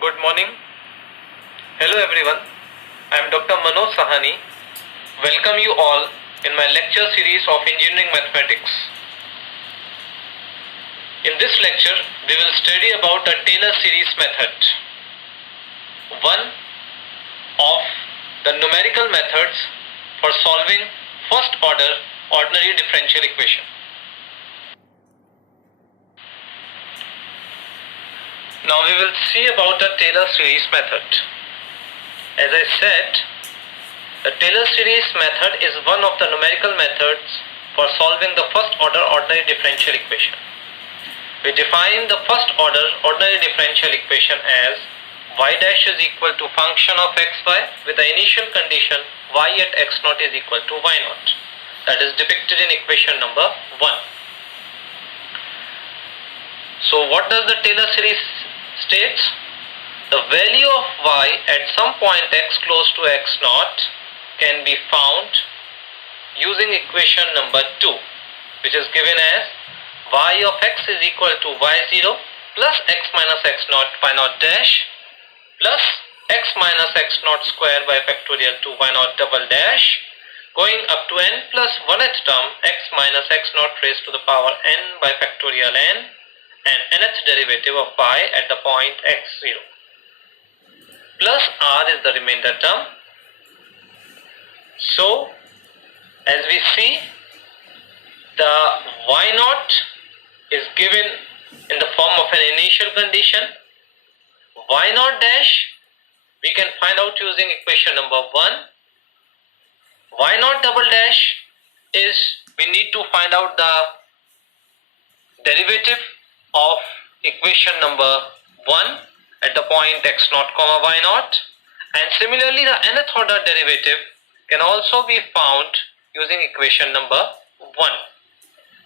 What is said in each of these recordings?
Good morning. Hello everyone. I am Dr. Manoj Sahani. Welcome you all in my lecture series of Engineering Mathematics. In this lecture, we will study about the Taylor series method, one of the numerical methods for solving first order ordinary differential equation. Now we will see about the Taylor series method. As I said, the Taylor series method is one of the numerical methods for solving the first order ordinary differential equation. We define the first order ordinary differential equation as y dash is equal to function of xy with the initial condition y at x0 is equal to y0. That is depicted in equation number 1. So what does the Taylor series states? The value of y at some point x close to x0 can be found using equation number 2, which is given as y of x is equal to y0 plus x minus x0 y0 dash plus x minus x0 square by factorial to y0 double dash going up to n plus 1th term x minus x0 raised to the power n by factorial n and nth derivative of y at the point x0 plus r is the remainder term. So as we see, the y0 is given in the form of an initial condition. Y0 dash we can find out using equation number 1. Y0 double dash is we need to find out the derivative of equation number 1 at the point x0 comma y0, and similarly the nth order derivative can also be found using equation number 1.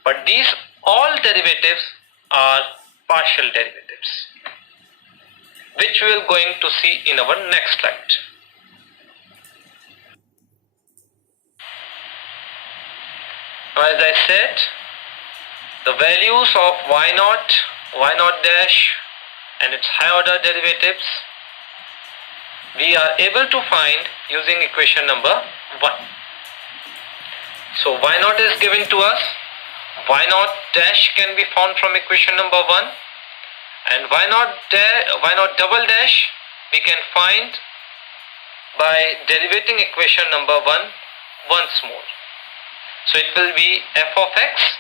But these all derivatives are partial derivatives, which we are going to see in our next slide. Now, as I said, the values of y0, y0 dash and its high order derivatives we are able to find using equation number 1. So y0 is given to us, y0 dash can be found from equation number 1, and y0 double dash we can find by derivating equation number 1 once more. So it will be f of x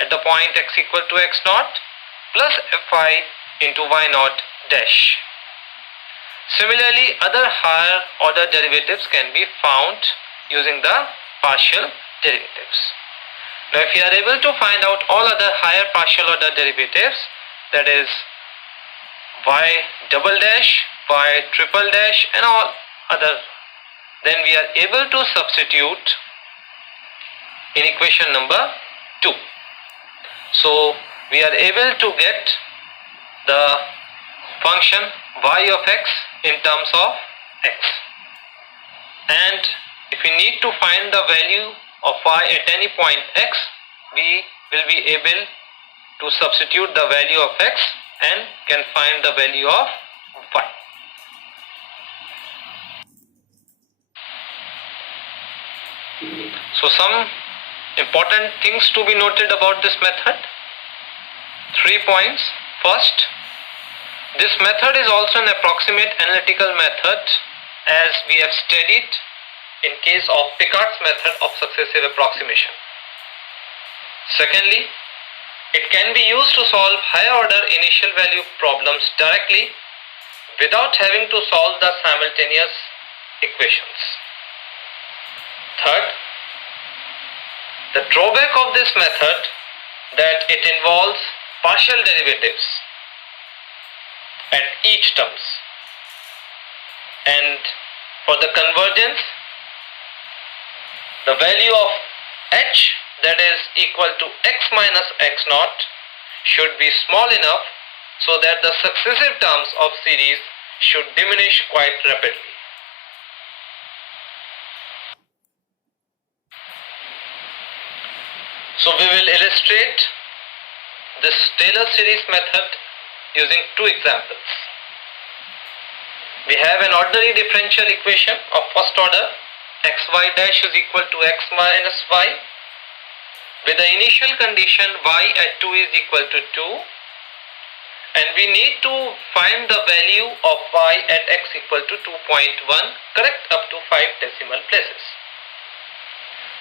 at the point x equal to x0 plus fi into y0 dash. Similarly, other higher order derivatives can be found using the partial derivatives. Now if you are able to find out all other higher partial order derivatives, that is y double dash, y triple dash and all other, then we are able to substitute in equation number 2. So we are able to get the function y of x in terms of x, and if we need to find the value of y at any point x, we will be able to substitute the value of x and can find the value of y. So some important things to be noted about this method. 3 points. First, this method is also an approximate analytical method, as we have studied in case of Picard's method of successive approximation. Secondly, it can be used to solve higher order initial value problems directly without having to solve the simultaneous equations. Third, the drawback of this method that it involves partial derivatives at each terms, and for the convergence the value of h, that is equal to x minus x0, should be small enough so that the successive terms of series should diminish quite rapidly. So we will illustrate this Taylor series method using 2 examples. We have an ordinary differential equation of first order. Xy dash is equal to x minus y with the initial condition y at 2 is equal to 2, and we need to find the value of y at x equal to 2.1, correct up to 5 decimal places.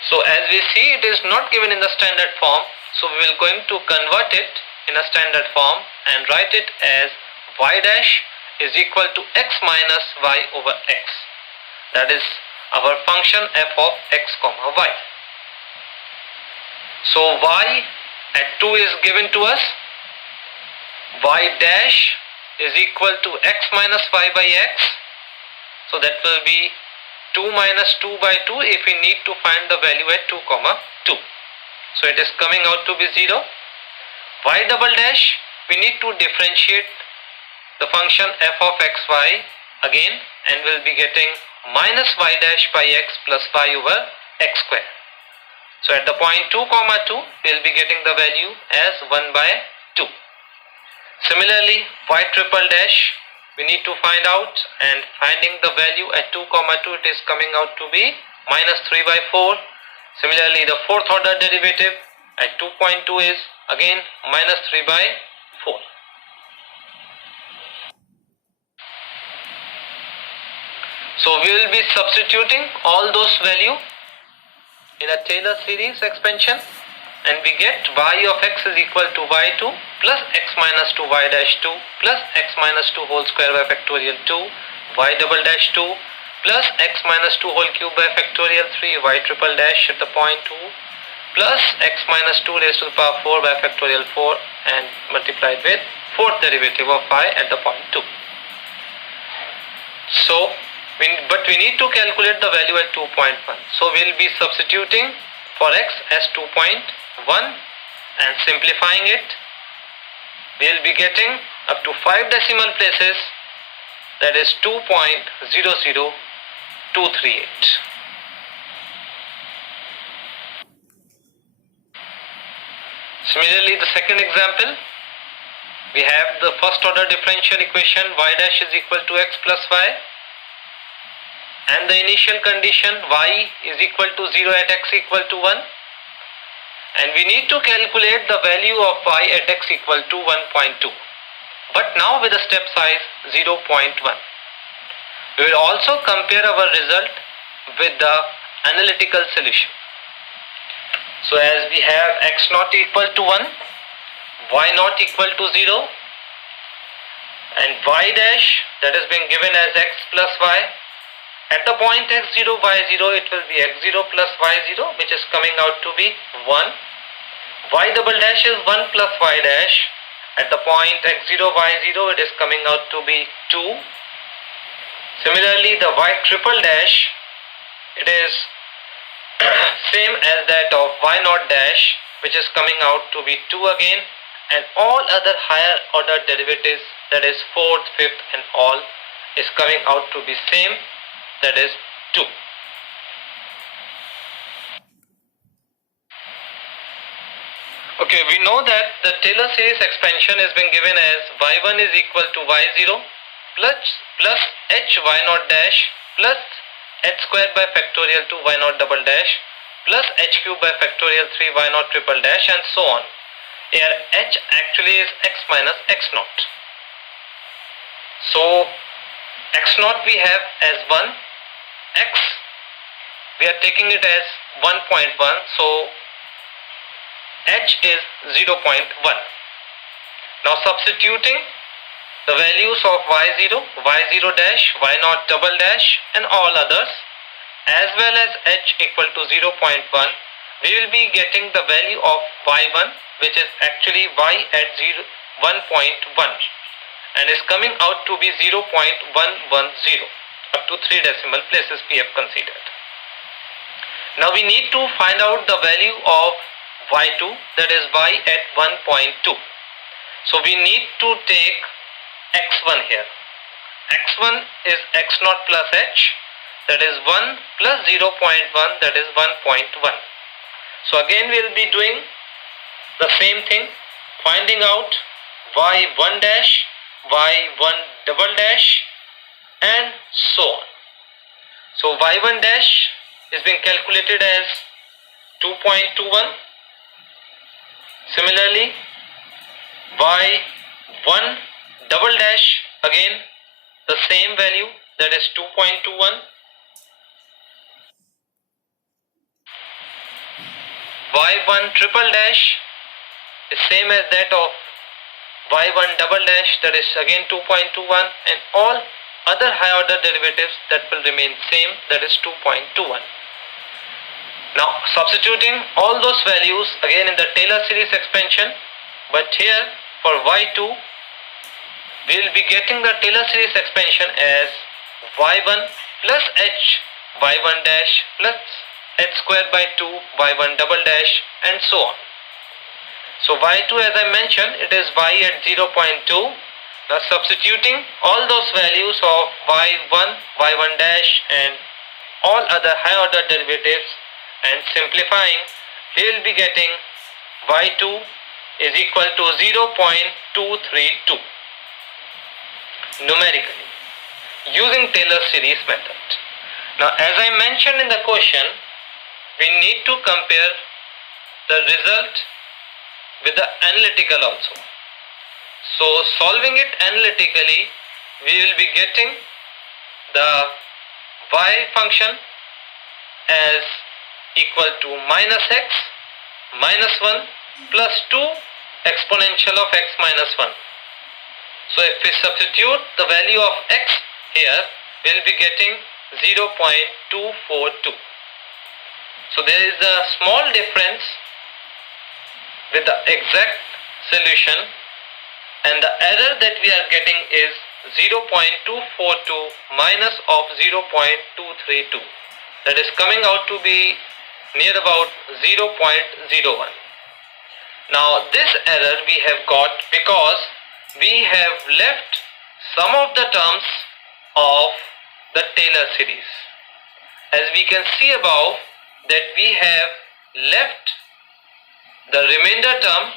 So as we see, it is not given in the standard form, so we will going to convert it in a standard form and write it as y dash is equal to x minus y over x. That is our function f of x comma y. So y at 2 is given to us. Y dash is equal to x minus y by x. So that will be 2 minus 2 by 2 if we need to find the value at 2 comma 2. So it is coming out to be 0. Y double dash, we need to differentiate the function f of xy again, and we'll be getting minus y dash by x plus y over x square. So at the point 2 comma 2, we'll be getting the value as 1 by 2. Similarly, y triple dash, we need to find out, and finding the value at 2 comma 2, it is coming out to be minus 3 by 4. Similarly, the fourth order derivative at 2.2 is again minus 3 by 4. So we will be substituting all those values in a Taylor series expansion, and we get y of x is equal to y2 plus x minus 2 y dash 2 plus x minus 2 whole square by factorial 2 y double dash 2 plus x minus 2 whole cube by factorial 3 y triple dash at the point 2 plus x minus 2 raised to the power 4 by factorial 4 and multiplied with fourth derivative of y at the point 2. So but we need to calculate the value at 2.1. So we will be substituting for x as 2.1 and simplifying it. We will be getting up to 5 decimal places, that is 2.00238. Similarly, the second example, we have the first order differential equation y dash is equal to x plus y, and the initial condition y is equal to 0 at x equal to 1, and we need to calculate the value of y at x equal to 1.2, but now with a step size 0.1. We will also compare our result with the analytical solution. So as we have x naught equal to 1, y naught equal to 0, and y dash that has been given as x plus y. At the point x0, y0, it will be x0 plus y0, which is coming out to be 1. Y double dash is 1 plus y dash. At the point x0, y0, it is coming out to be 2. Similarly, the y triple dash, it is same as that of y naught dash, which is coming out to be 2 again, and all other higher order derivatives, that is 4th, 5th and all, is coming out to be same, that is 2. Okay, we know that the Taylor series expansion has been given as y1 is equal to y0 plus h y naught dash plus h squared by factorial 2 y naught double dash plus h cube by factorial 3 y naught triple dash and so on. Here h actually is x minus x naught. So x naught we have as 1, x we are taking it as 1.1, so h is 0.1. Now substituting the values of y0, y0 dash, y naught double dash and all others, as well as h equal to 0.1, we will be getting the value of y1, which is actually y at 1.1 and is coming out to be 0.110 up to 3 decimal places we have considered. Now we need to find out the value of y2, that is y at 1.2. So we need to take x1 here. x1 is x naught plus h, that is 1 plus 0.1, that is 1.1. So again we will be doing the same thing, finding out y1 dash, y1 double dash and so on. So y1 dash is being calculated as 2.21. Similarly, y1 double dash, again the same value, that is 2.21. y1 triple dash is same as that of y1 double dash, that is again 2.21, and all other high order derivatives that will remain same, that is 2.21. Now substituting all those values again in the Taylor series expansion, but here for y2 we will be getting the Taylor series expansion as y1 plus h y1 dash plus h square by 2 y1 double dash and so on. So y2, as I mentioned, it is y at 0.2. Now substituting all those values of y1, y1 dash and all other high order derivatives and simplifying, we will be getting y2 is equal to 0.232 numerically using Taylor series method. Now as I mentioned in the question, we need to compare the result with the analytical also. So solving it analytically, we will be getting the y function as equal to minus x minus 1 plus 2 exponential of x minus 1. So if we substitute the value of x here, we will be getting 0.242. So there is a small difference with the exact solution, and the error that we are getting is 0.242 minus of 0.232. That is coming out to be near about 0.01. Now this error we have got because we have left some of the terms of the Taylor series. As we can see above, that we have left the remainder term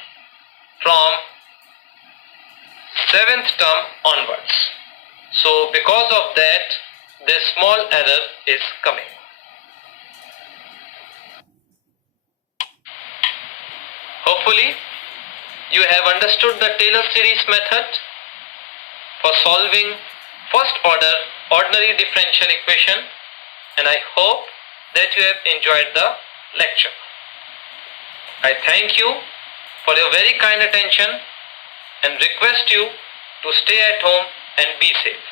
from 7th term onwards. So because of that, this small error is coming. Hopefully you have understood the Taylor series method for solving first order ordinary differential equation, and I hope that you have enjoyed the lecture. I thank you for your very kind attention and request you to stay at home and be safe.